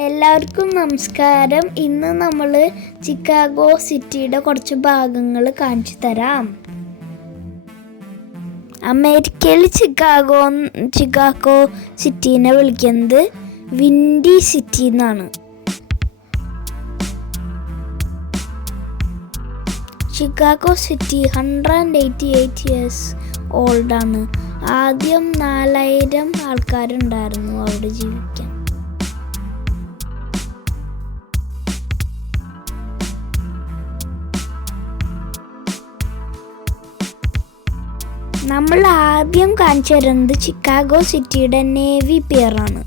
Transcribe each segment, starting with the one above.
എല്ലാവർക്കും നമസ്കാരം. ഇന്ന് നമ്മൾ ചിക്കാഗോ സിറ്റിയുടെ കുറച്ച് ഭാഗങ്ങൾ കാണിച്ചു തരാം. അമേരിക്കയിൽ ചിക്കാഗോ സിറ്റീനെ വിളിക്കുന്നത് വിൻഡി സിറ്റി എന്നാണ്. ചിക്കാഗോ സിറ്റി 188 ഇയേഴ്സ് ഓൾഡാണ്. ആദ്യം 4000 ആൾക്കാരുണ്ടായിരുന്നു അവിടെ ജീവിക്കാൻ. നമ്മൾ ആദ്യം കാണിച്ചു തരുന്നത് ചിക്കാഗോ സിറ്റിയുടെ നേവി പിയറാണ്.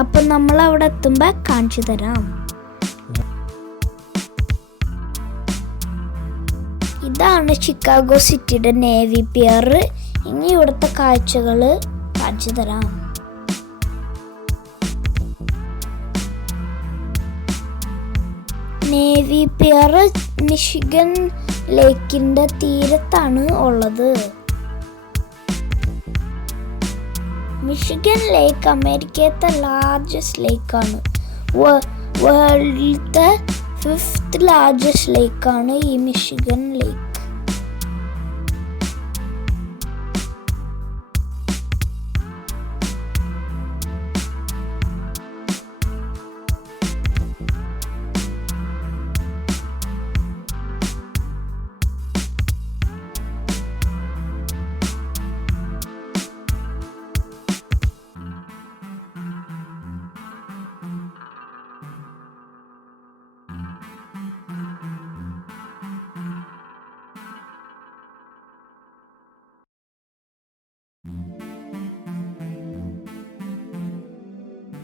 അപ്പം നമ്മൾ അവിടെ എത്തുമ്പോൾ കാണിച്ചു തരാം. ഇതാണ് ചിക്കാഗോ സിറ്റിയുടെ നേവി പിയർ. ഇനി ഇവിടുത്തെ കാഴ്ചകൾ കാണിച്ചു തരാം. നേവി പിയർ മിഷിഗൻ ലേക്കിൻ്റെ തീരത്താണ് ഉള്ളത്. മിഷിഗൻ ലേക്ക് അമേരിക്കയിലത്തെ ലാർജസ്റ്റ് ലേക്കാണ്. വേൾഡിലത്തെ 5th ലാർജസ്റ്റ് ലേക്കാണ് ഈ മിഷിഗൻ ലേക്ക്.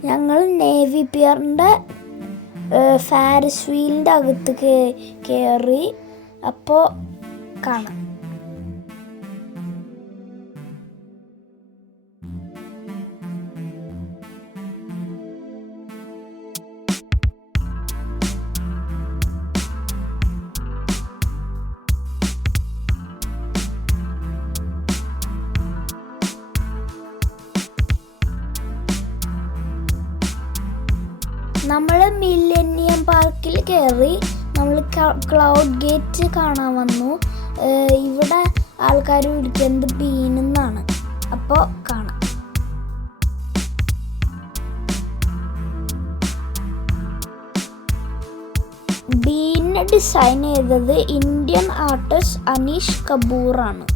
ഞങ്ങൾ നേവി പിയറിൻ്റെ ഫാരിസ് വീലിൻ്റെ അകത്ത് കയറി. അപ്പോൾ കാണാം. നമ്മൾ മില്ലേനിയം പാർക്കിൽ കയറി. നമ്മൾ ക്ലൗഡ് ഗേറ്റ് കാണാൻ വന്നു. ഇവിടെ ആൾക്കാർ വിളിക്കുന്നത് ബീൻ എന്നാണ്. അപ്പോൾ കാണാം. ബീനെ ഡിസൈൻ ചെയ്തത് ഇന്ത്യൻ ആർട്ടിസ്റ്റ് അനീഷ് കപൂറാണ്.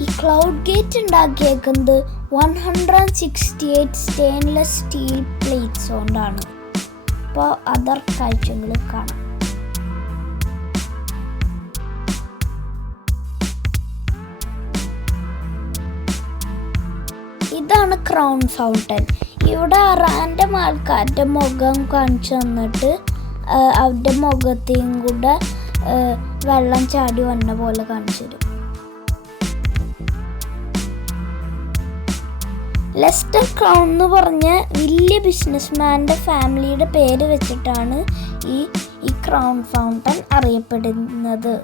ഈ ക്ലൗഡ് ഗേറ്റ് ഉണ്ടാക്കിയേക്കുന്നത് 168 സ്റ്റെയിൻലെസ് സ്റ്റീൽ പ്ലേറ്റ്സ് കൊണ്ടാണ്. അപ്പോൾ അതർ കാഴ്ചകൾ കാണാം. ഇതാണ് ക്രൗൺ ഫൗണ്ടൻ. ഇവിടെ റാൻഡം ആൾക്കാരുടെ മുഖം കാണിച്ചു തന്നിട്ട് അവരുടെ മുഖത്തെയും കൂടെ വെള്ളം ചാടി വന്ന പോലെ കാണിച്ചു തരും. ലെസ്റ്റർ ക്രൗൺ എന്ന് പറഞ്ഞ വലിയ ബിസിനസ്മാൻ്റെ ഫാമിലിയുടെ പേര് വെച്ചിട്ടാണ് ഈ ക്രൗൺ ഫൗണ്ടൻ അറിയപ്പെടുന്നത്.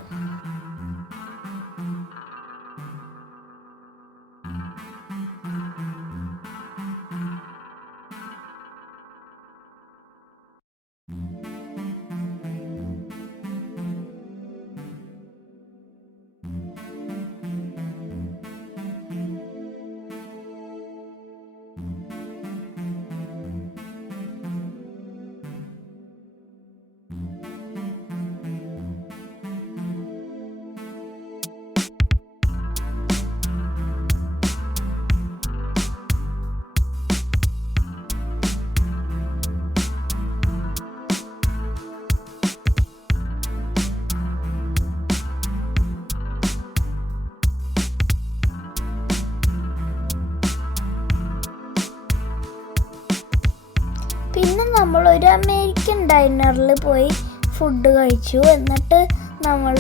പിന്നെ നമ്മൾ ഒരു അമേരിക്കൻ ഡൈനറിൽ പോയി ഫുഡ് കഴിച്ചു. എന്നിട്ട് നമ്മൾ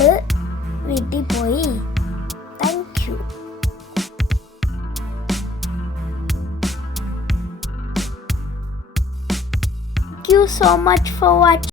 വീട്ടിൽ പോയി. Thank you. Thank you so much for watching.